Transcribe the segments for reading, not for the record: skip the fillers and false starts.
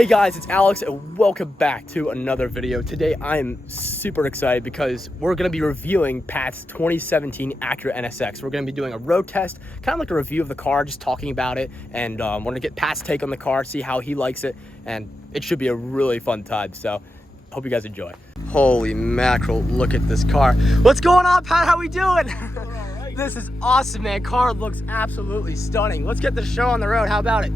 Hey guys, it's Alex and welcome back to another video. Today I am super excited because we're going to be reviewing Pat's 2017 Acura NSX. We're going to be doing a road test, kind of like a review of the car, just talking about it, and we're going to get Pat's take on the car, see how he likes it, and it should be a really fun time, so hope you guys enjoy. Holy mackerel, look at this car. What's going on, Pat? How we doing? Right. This is awesome, man. Car looks absolutely stunning. Let's get the show on the road. How about it?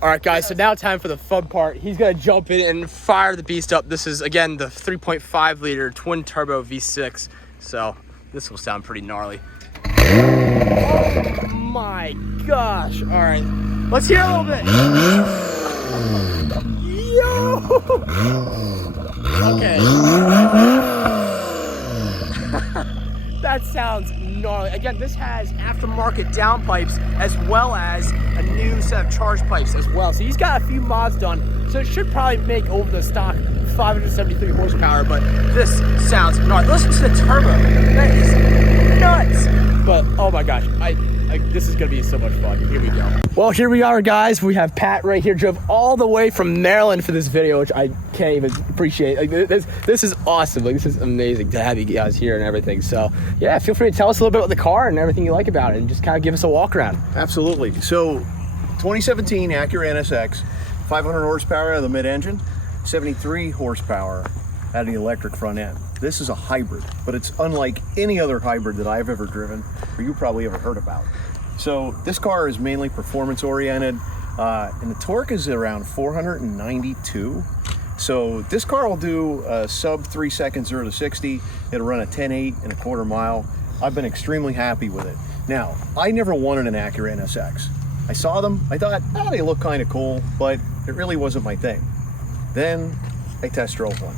All right, guys, so now time for the fun part. He's gonna jump in and fire the beast up. This is, again, the 3.5 liter twin turbo V6. So this will sound pretty gnarly. Oh my gosh. All right, let's hear a little bit. Yo! Okay. That sounds gnarly. Again, this has aftermarket downpipes as well as a new set of charge pipes as well. So he's got a few mods done, so it should probably make over the stock 573 horsepower, but this sounds gnarly. Listen to the turbo. That is nuts. But oh my gosh, this is gonna be so much fun. Here we go. Well, here we are, guys. We have Pat right here, drove all the way from Maryland for this video, which I can't even appreciate. Like, this is awesome. Like, this is amazing to have you guys here and everything. So yeah, feel free to tell us a little bit about the car and everything you like about it, and just kind of give us a walk around. Absolutely. So 2017 Acura NSX, 500 horsepower out of the mid-engine, 73 horsepower out of the electric front end. This is a hybrid, but it's unlike any other hybrid that I've ever driven or you probably ever heard about. So this car is mainly performance oriented, and the torque is around 492. So this car will do a sub 3 seconds 0 to 60. It'll run a 10.8 in a quarter mile. I've been extremely happy with it. Now, I never wanted an Acura NSX. I saw them, I thought, they look kind of cool, but it really wasn't my thing. Then I test drove one,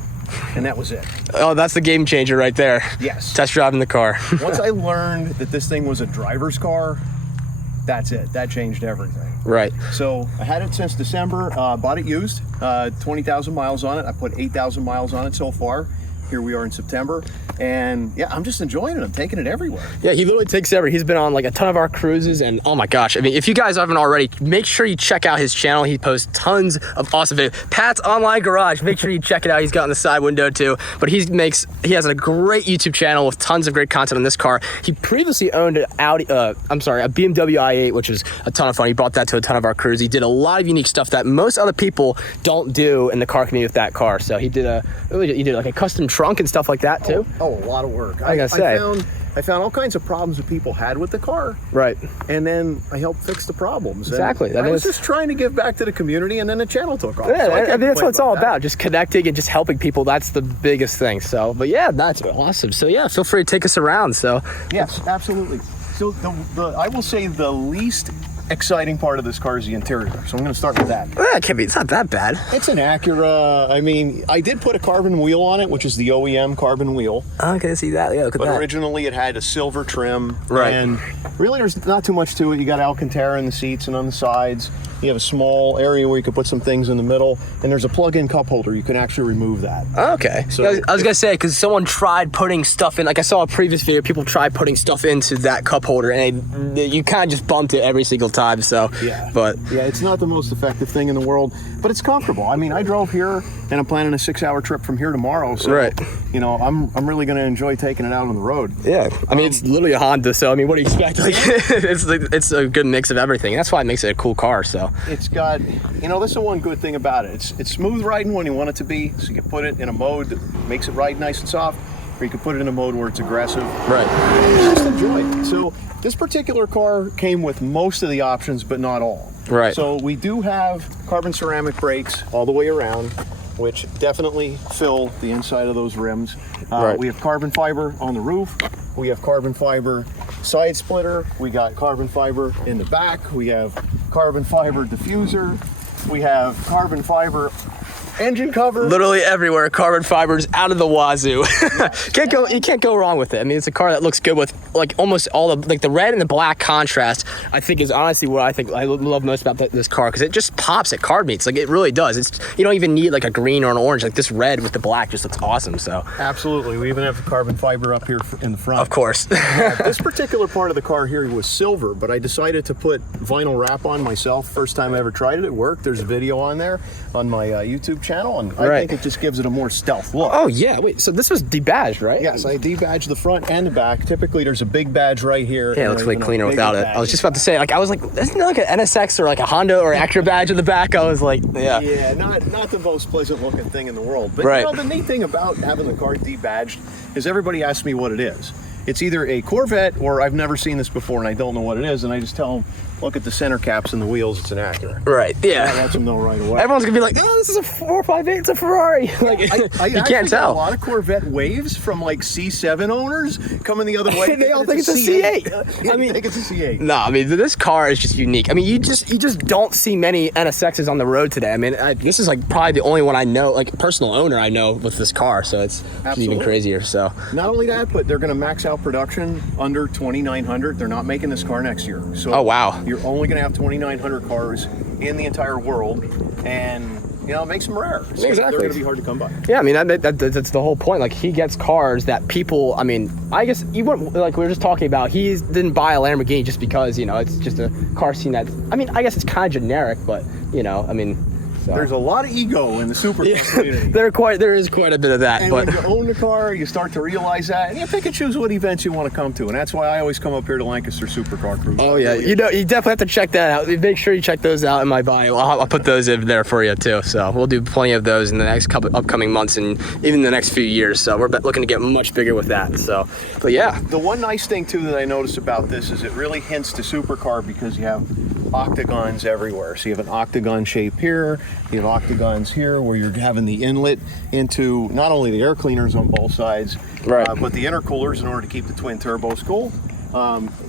and that was it. Oh, that's the game changer right there. Yes. Test driving the car. Once I learned that this thing was a driver's car, that's it. That changed everything. Right. So I had it since December, bought it used, 20,000 miles on it. I put 8,000 miles on it so far. Here we are in September, and yeah, I'm just enjoying it. I'm taking it everywhere. Yeah, he literally takes it everywhere. He's been on like a ton of our cruises, and oh my gosh, I mean, if you guys haven't already, make sure you check out his channel. He posts tons of awesome videos. Pat's Online Garage, make sure you check it out. He's got in the side window too, but he has a great YouTube channel with tons of great content on this car. He previously owned an a BMW i8, which is a ton of fun. He brought that to a ton of our cruises. He did a lot of unique stuff that most other people don't do in the car community with that car. So he did like a custom trunk and stuff like that too. Oh, a lot of work. I found all kinds of problems that people had with the car. Right. And then I helped fix the problems. Exactly. I was just trying to give back to the community, and then the channel took off. Yeah, so I mean, that's what it's all about. Just connecting and just helping people. That's the biggest thing. So, but yeah, that's awesome. So yeah, feel free to take us around. So yes, absolutely. So I will say the least exciting part of this car is the interior. So I'm going to start with that. Well, it's not that bad. It's an Acura. I mean, I did put a carbon wheel on it, which is the OEM carbon wheel. Okay, see that? Yeah, look at that. But originally it had a silver trim. Right. And really there's not too much to it. You got Alcantara in the seats and on the sides. You have a small area where you can put some things in the middle, and there's a plug-in cup holder. You can actually remove that. Okay. So I was gonna say, because someone tried putting stuff in, like I saw a previous video, people tried putting stuff into that cup holder, and you kind of just bumped it every single time. So yeah, but yeah, it's not the most effective thing in the world, but it's comfortable. I mean, I drove here, and I'm planning a 6-hour trip from here tomorrow. So right. You know, I'm really gonna enjoy taking it out on the road. Yeah. I mean, it's literally a Honda, so I mean, what do you expect? Like, it's a good mix of everything. That's why it makes it a cool car. So it's got, you know, this is one good thing about it. It's smooth riding when you want it to be. So you can put it in a mode that makes it ride nice and soft, or you can put it in a mode where it's aggressive. Right. Just enjoy it. So this particular car came with most of the options, but not all. Right. So we do have carbon ceramic brakes all the way around, which definitely fill the inside of those rims. Right. We have carbon fiber on the roof. We have carbon fiber side splitter. We got carbon fiber in the back. We have carbon fiber diffuser. We have carbon fiber engine cover. Literally everywhere, carbon fibers out of the wazoo. You can't go wrong with it. I mean, it's a car that looks good with like almost all the like the red and the black contrast. I think is honestly what I love most about this car, because it just pops at car meets. Like it really does. It's, you don't even need like a green or an orange. Like this red with the black just looks awesome. So absolutely, we even have the carbon fiber up here in the front. Of course. This particular part of the car here was silver, but I decided to put vinyl wrap on myself. First time I ever tried it. It worked. There's a video on there on my YouTube channel, and I think it just gives it a more stealth look. Oh yeah, wait, so this was debadged, right? Yes, I debadged the front and the back. Typically there's a big badge right here. Yeah, it looks way cleaner without it. I was just about to say, like, I was like, isn't there like an NSX or like a Honda or Acura badge in the back? I was like, yeah. Yeah, not the most pleasant looking thing in the world. But you know, the neat thing about having the car debadged is everybody asks me what it is. It's either a Corvette or I've never seen this before and I don't know what it is, and I just tell them, look at the center caps and the wheels, it's an Acura. Right, yeah. That lets them know right away. Everyone's gonna be like, oh, this is a 458, it's a Ferrari. Like, you can't tell. A lot of Corvette waves from like C7 owners coming the other way. They all think it's a C8. I mean, think it's a C8. No, I mean, this car is just unique. I mean, you just don't see many NSXs on the road today. I mean, this is like probably the only one I know, like personal owner I know with this car, so it's even crazier. So not only that, but they're gonna max out production under 2,900. They're not making this car next year. So oh wow. You're only going to have 2,900 cars in the entire world, and you know, it makes them rare. So exactly. They're going to be hard to come by. Yeah, I mean, that's the whole point. Like, he gets cars that people, I mean, I guess you wouldn't, like we were just talking about, he didn't buy a Lamborghini just because, you know, it's just a car scene that, I mean, I guess it's kind of generic, but, you know, I mean, so. There's a lot of ego in the supercar community. There is quite a bit of that. And but when you own the car, you start to realize that, and you pick and choose what events you want to come to, and that's why I always come up here to Lancaster Supercar Cruise. Oh yeah, you know, you definitely have to check that out. Make sure you check those out in my bio. I'll put those in there for you too. So we'll do plenty of those in the next couple upcoming months and even the next few years. So we're looking to get much bigger with that. So, but yeah. The one nice thing too that I noticed about this is it really hints to supercar because you have octagons everywhere. So you have an octagon shape here, you have octagons here where you're having the inlet into not only the air cleaners on both sides, right, but the intercoolers in order to keep the twin turbos cool.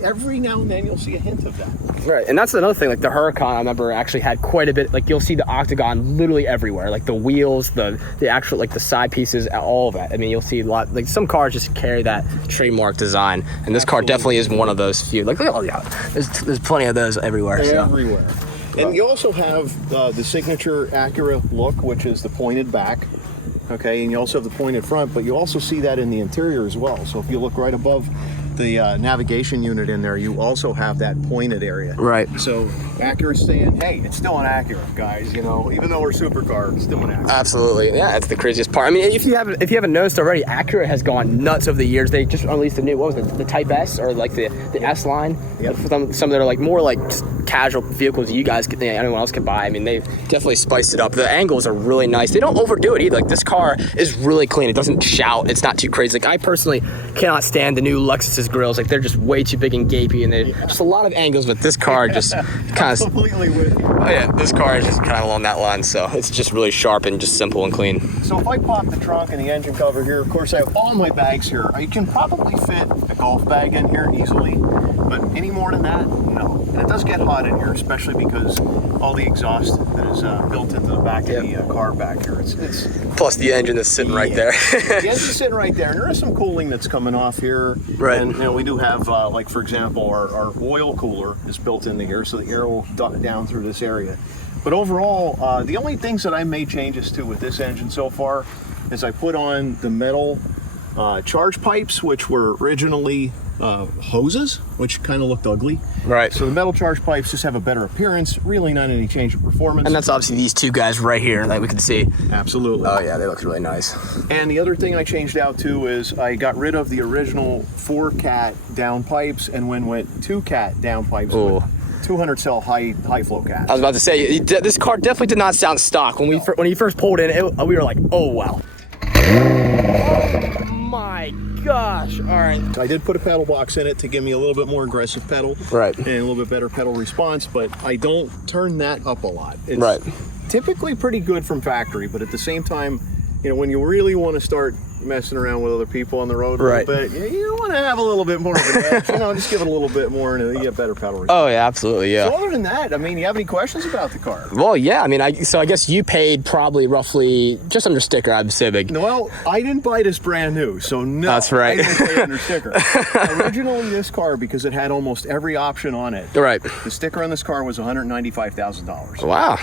Every now and then you'll see a hint of that. Right, and that's another thing, like the Huracan, I remember actually had quite a bit, like you'll see the octagon literally everywhere, like the wheels, the actual, like the side pieces, all of it. I mean, you'll see a lot, like some cars just carry that trademark design, and this car definitely is one of those few. Like, oh yeah, there's plenty of those everywhere. Everywhere. And you also have the signature Acura look, which is the pointed back. Okay, and you also have the pointed front, but you also see that in the interior as well. So if you look right above the navigation unit in there, you also have that pointed area. Right. So Acura's saying, hey, it's still an Acura, guys. You know, even though we're supercar, it's still an Acura. Absolutely, yeah, that's the craziest part. I mean, if you haven't noticed already, Acura has gone nuts over the years. They just released a new, what was it, the Type S or like the S line. Yep. Some that are like more like just casual vehicles you guys can, anyone else can buy. I mean, they've definitely spiced it up. The angles are really nice. They don't overdo it either. Like this car is really clean. It doesn't shout. It's not too crazy. Like I personally cannot stand the new Lexus's grills. Like they're just way too big and gapey, and they just a lot of angles. But this car just kind of completely with you. Oh yeah, this car is just kind of along that line. So it's just really sharp and just simple and clean. So if I pop the trunk and the engine cover here, of course I have all my bags here. I can probably fit a golf bag in here easily, but any more than that, no. And it does get hot in here, especially because all the exhaust that is built into the back of the car back here. It's plus the engine that's sitting right there. The engine's sitting right there, and there is some cooling that's coming off here. Right. And you know, we do have, like for example, our oil cooler is built into here, so the air will duct down through this area. But overall, the only things that I made changes to with this engine so far is I put on the metal charge pipes, which were originally hoses, which kind of looked ugly. Right. So the metal charge pipes just have a better appearance, really not any change of performance. And that's obviously these two guys right here that we can see. Absolutely. Oh yeah, they look really nice. And the other thing I changed out too is I got rid of the original 4-cat down pipes and went 2-cat down pipes. Ooh. 200 cell high flow cats. I was about to say, this car definitely did not sound stock. When you first pulled in, we were like, oh wow. Oh my gosh, all right. I did put a pedal box in it to give me a little bit more aggressive pedal. Right. And a little bit better pedal response, but I don't turn that up a lot. It's right. typically pretty good from factory, but at the same time, you know, when you really want to start messing around with other people on the road a Right. little bit, you want to have a little bit more of an edge. Just give it a little bit more, and you get better pedal response. Oh yeah, absolutely, yeah. So other than that, I mean, you have any questions about the car? Well, yeah, I mean, I guess you paid probably roughly just under sticker, I'm assuming. Well, I didn't buy this brand new, so no. That's right. I didn't pay under sticker. Originally, this car, because it had almost every option on it, Right. the sticker on this car was $195,000. Wow,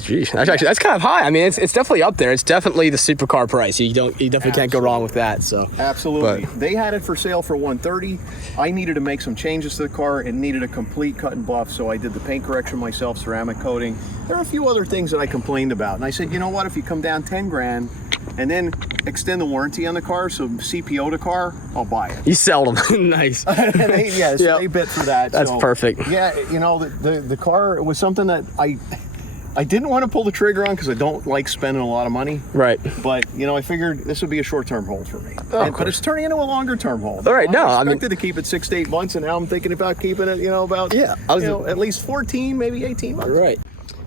geez, that's kind of high. I mean, it's definitely up there. It's definitely the supercar price. You definitely can't go wrong with that. So absolutely, they had it for sale for $130,000. I needed to make some changes to the car. It needed a complete cut and buff, so I did the paint correction myself, ceramic coating. There are a few other things that I complained about, and I said, you know what? If you come down 10 grand and then extend the warranty on the car, so CPO the car, I'll buy it. You sell them, nice. And they bid for that. That's perfect. Yeah, the car was something that I didn't want to pull the trigger on because I don't like spending a lot of money. Right. But, I figured this would be a short-term hold for me. Oh, but it's turning into a longer-term hold. All right, I expected to keep it 6 to 8 months, and now I'm thinking about keeping it, at least 14, maybe 18 months. Right.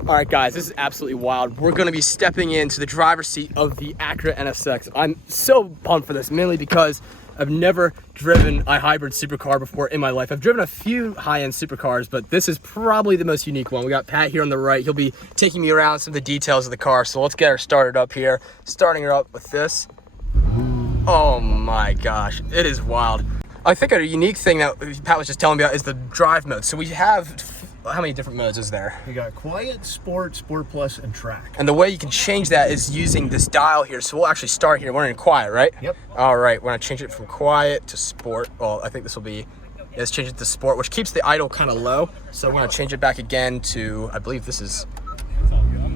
All right, guys, this is absolutely wild. We're going to be stepping into the driver's seat of the Acura NSX. I'm so pumped for this, mainly because I've never driven a hybrid supercar before in my life. I've driven a few high-end supercars, but this is probably the most unique one. We got Pat here on the right. He'll be taking me around some of the details of the car. So let's get her started up here. Starting her up with this. Oh my gosh, it is wild. I think a unique thing that Pat was just telling me about is the drive mode. So we have, how many different modes is there? We got Quiet, Sport, Sport Plus, and Track. And the way you can change that is using this dial here. So we'll actually start here. We're in Quiet, right? Yep. All right, we're gonna change it from Quiet to Sport. Well, I think this will be, let's change it to Sport, which keeps the idle kind of low. So we're gonna change it back again to, I believe this is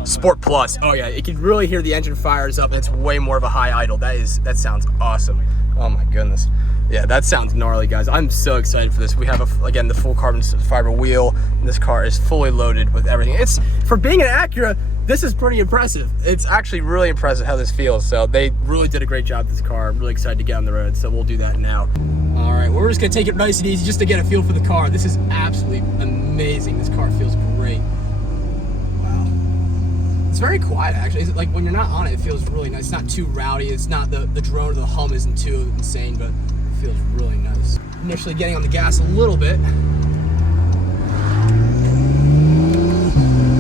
Sport Plus. Oh yeah, you can really hear the engine fires up, and it's way more of a high idle. That sounds awesome. Oh my goodness. Yeah, that sounds gnarly, guys. I'm so excited for this. We have, again, the full carbon fiber wheel, and this car is fully loaded with everything. It's, for being an Acura, this is pretty impressive. It's actually really impressive how this feels. So they really did a great job with this car. I'm really excited to get on the road, so we'll do that now. All right, we're just gonna take it nice and easy just to get a feel for the car. This is absolutely amazing. This car feels great. Wow. It's very quiet, actually. It's like when you're not on it, it feels really nice. It's not too rowdy. It's not the drone or the hum isn't too insane, but feels really nice. Initially getting on the gas a little bit.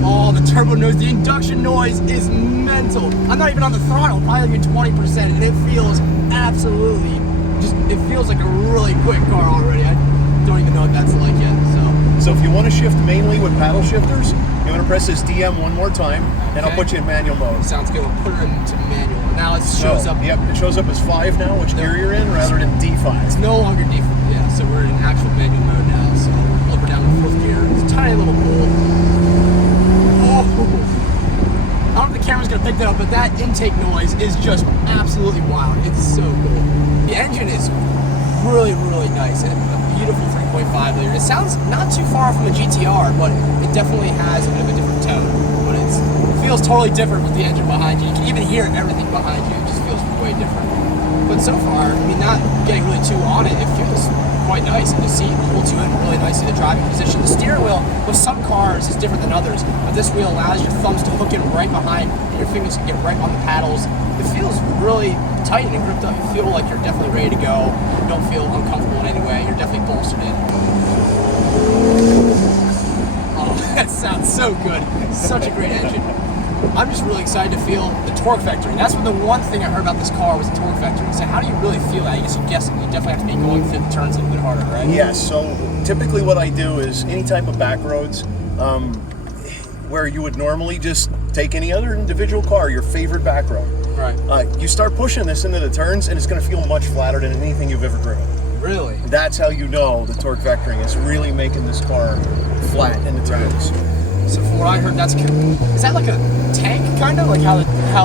Oh, the turbo noise, the induction noise is mental. I'm not even on the throttle, probably even 20%, and it feels absolutely, it feels like a really quick car already. I don't even know what that's like yet, So if you want to shift mainly with paddle shifters, you want to press this DM one more time, and I'll put you in manual mode. Sounds good. We'll put it into manual. Now it shows up. Yep, it shows up as 5 now, which gear you're in, rather than D5. It's no longer D5. Yeah, so we're in actual manual mode now. So we'll put down to 4th gear. It's a tiny little hole. Oh! I don't know if the camera's gonna pick that up, but that intake noise is just absolutely wild. It's so cool. The engine is really, really nice. And a beautiful 3.5 liter. It sounds not too far from the GTR, but it definitely has a bit of a different tone. But it feels totally different with the engine behind you. You can even hear everything behind you. It just feels way different. But so far, I mean, not getting really too on it, it feels quite nice. And the seat holds you in really nicely. The driving position, the steering wheel with some cars is different than others, but this wheel allows your thumbs to hook in right behind, and your fingers can get right on the paddles. It feels really tight and gripped up. You feel like you're definitely ready to go. You don't feel uncomfortable in any way. You're definitely bolstered in. Oh, that sounds so good. Such a great engine. I'm just really excited to feel the torque vector. And that's the one thing I heard about this car was the torque vector. So how do you really feel that? I guess you definitely have to be going through the turns a little bit harder, right? Yes, so typically what I do is any type of back roads where you would normally just take any other individual car, your favorite back road. Right. You start pushing this into the turns and it's going to feel much flatter than anything you've ever driven. Really? That's how you know the torque vectoring is really making this car flat in the turns. So from what I heard, is that like a tank kind of? Like how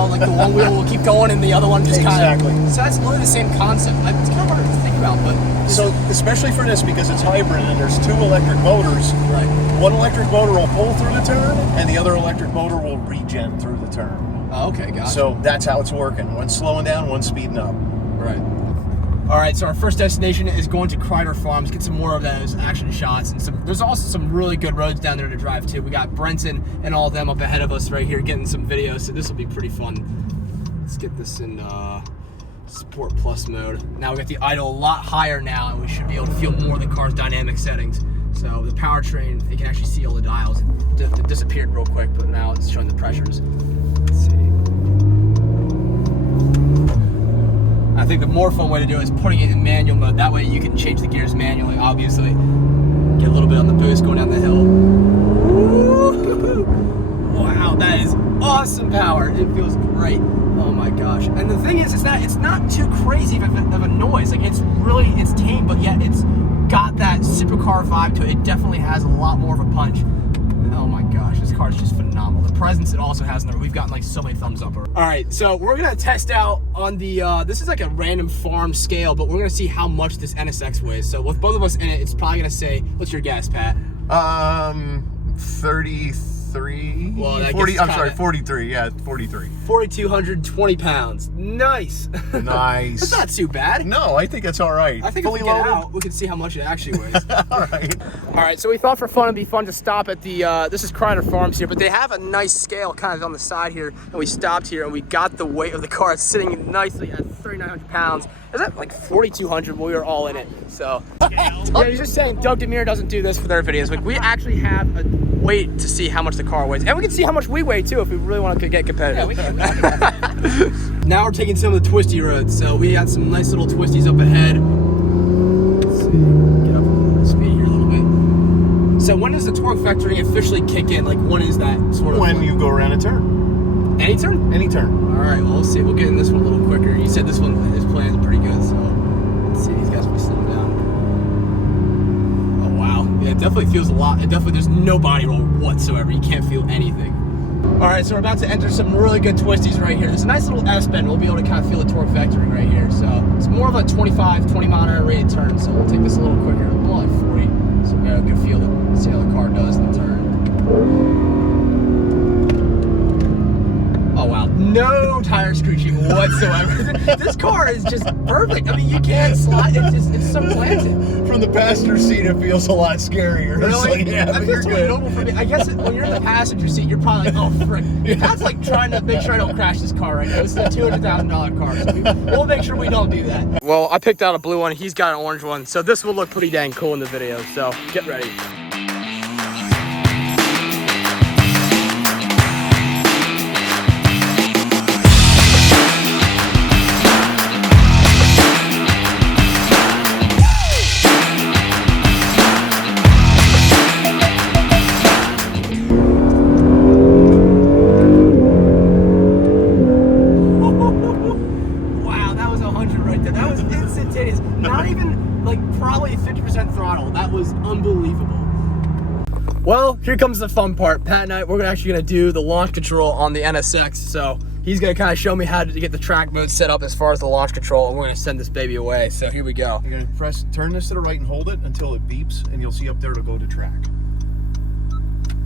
like the one wheel will keep going and the other one just kind of... Exactly. So that's literally the same concept. It's kind of hard to think about, but... So especially for this, because it's hybrid and there's 2 electric motors, right. One electric motor will pull through the turn and the other electric motor will regen through the turn. Oh, okay, gotcha. So that's how it's working. One's slowing down, one's speeding up. Right. All right, so our first destination is going to Kreider Farms, get some more of those action shots, and there's also some really good roads down there to drive too. We got Brenton and all of them up ahead of us right here getting some videos, so this will be pretty fun. Let's get this in Sport Plus mode. Now we got the idle a lot higher now, and we should be able to feel more of the car's dynamic settings. So the powertrain, you can actually see all the dials. It disappeared real quick, but now it's showing the pressures. Let's see. I think the more fun way to do it is putting it in manual mode. That way you can change the gears manually, obviously. Get a little bit on the boost going down the hill. Wow, that is awesome power. It feels great. Oh my gosh. And the thing is that it's not too crazy of a noise. Like it's tame, but yet it's got that supercar vibe to it. It definitely has a lot more of a punch. Oh my gosh, this car is just phenomenal. The presence it also has in there, we've gotten like so many thumbs up. All right, so we're gonna test out on the, this is like a random farm scale, but we're gonna see how much this NSX weighs. So with both of us in it, it's probably gonna say, what's your guess, Pat? 33, well, 40, I'm sorry, 43, yeah, 43. 4,220 pounds. Nice. Nice. That's not too bad. No, I think that's all right. I think fully if we get loaded. out, we can see how much it actually weighs. All right. All right, so we thought for fun it'd be fun to stop at the, this is Kreiner Farms here, but they have a nice scale kind of on the side here, and we stopped here and we got the weight of the car. It's sitting nicely at 3,900 pounds. Is that like 4,200 when we were all in it? So, yeah, he's just saying Doug Demir doesn't do this for their videos. Like, we actually have a weight to see how much the car weighs. And we can see how much we weigh too if we really want to get competitive. Yeah, we can. Now we're taking some of the twisty roads. So we got some nice little twisties up ahead. Let's see, get up the speed here a little bit. So when does the torque vectoring officially kick in? Like when is that sort of? When you go around a turn. Any turn? Any turn. All right, well, we'll see. We'll get in this one a little quicker. You said this one, his plans are pretty good, so let's see. These guys will be slowing down. Oh, wow. Yeah, it definitely feels a lot. It definitely, there's no body roll whatsoever. You can't feel anything. All right, so we're about to enter some really good twisties right here. There's a nice little S-bend. We'll be able to kind of feel the torque vectoring right here. So it's more of a 20 mile an hour rated turn, so we'll take this a little quicker. More like 40, so we got a good feel to see how the car does in the turn. Oh wow, no tire screeching whatsoever. This car is just perfect. I mean, you can't slide, it's so planted. From the passenger seat, it feels a lot scarier. Really? It's like, yeah, but you're good. Normal for me. I guess when you're in the passenger seat, you're probably like, oh frick. That's like trying to make sure I don't crash this car right now. This is a $200,000 car, so we'll make sure we don't do that. Well, I picked out a blue one, he's got an orange one, so this will look pretty dang cool in the video, so get ready. Not even like probably 50% throttle. That was unbelievable. Well, here comes the fun part. Pat and I, we're actually gonna do the launch control on the NSX. So he's gonna kind of show me how to get the track mode set up as far as the launch control, and we're gonna send this baby away. So here we go. You're gonna turn this to the right and hold it until it beeps, and you'll see up there it'll go to track.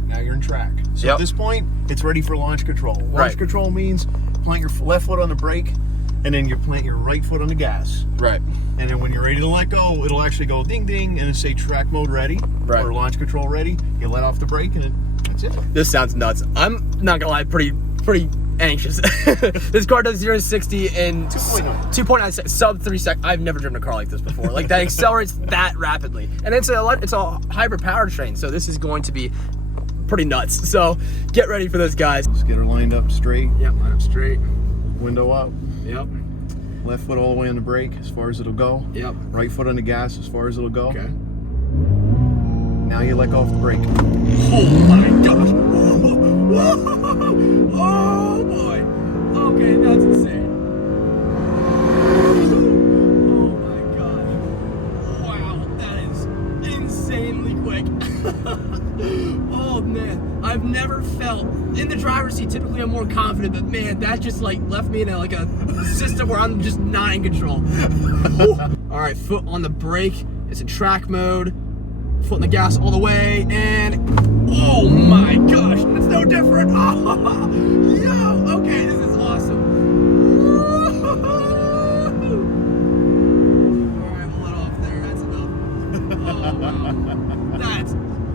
Now you're in track. So at this point, it's ready for launch control. Launch control means plant your left foot on the brake, and then you plant your right foot on the gas. Right. And then when you're ready to let go, it'll actually go ding ding and it'll say track mode ready or launch control ready. You let off the brake and that's it. This sounds nuts. I'm not gonna lie, pretty anxious. This car does 0 to 60 in 2.9 sub 3 seconds. I've never driven a car like this before. Like that accelerates that rapidly, and it's a hybrid powertrain. So this is going to be pretty nuts. So get ready for this, guys. Let's get her lined up straight. Yep, line up straight. Window up. Yep. Left foot all the way on the brake as far as it'll go. Yep. Right foot on the gas as far as it'll go. Okay. Now you let go off the brake. Oh my gosh. Oh boy. Okay, that's insane. Oh my gosh. Wow, that is insanely quick. Oh man, I've never felt in the driver's seat. Typically I'm more confident, but man, that just like left me in a system where I'm just not in control. All right, foot on the brake. It's in track mode. Foot on the gas all the way, and oh my gosh, it's no different. Oh, yo, okay, this is awesome. All right, we'll let off there. That's enough. Oh wow,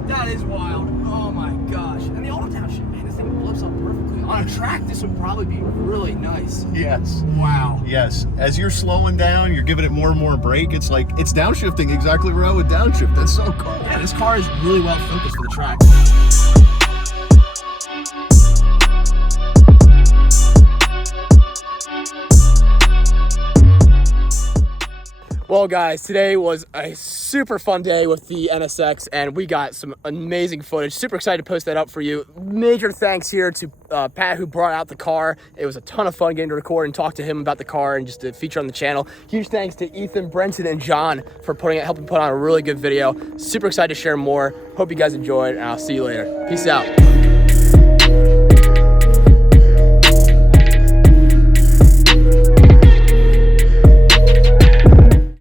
that is wild. Oh my gosh, and the auto down shit, man. This thing flips up perfectly. On a track, this would probably be really nice. Yes. Wow. Yes. As you're slowing down, you're giving it more and more brake. It's like, it's downshifting exactly where I would downshift. That's so cool. Yeah, this car is really well focused for the track. Well, guys, today was a super fun day with the NSX, and we got some amazing footage. Super excited to post that up for you. Major thanks here to Pat, who brought out the car. It was a ton of fun getting to record and talk to him about the car and just to feature on the channel. Huge thanks to Ethan, Brenton, and John for helping put on a really good video. Super excited to share more. Hope you guys enjoyed, and I'll see you later. Peace out.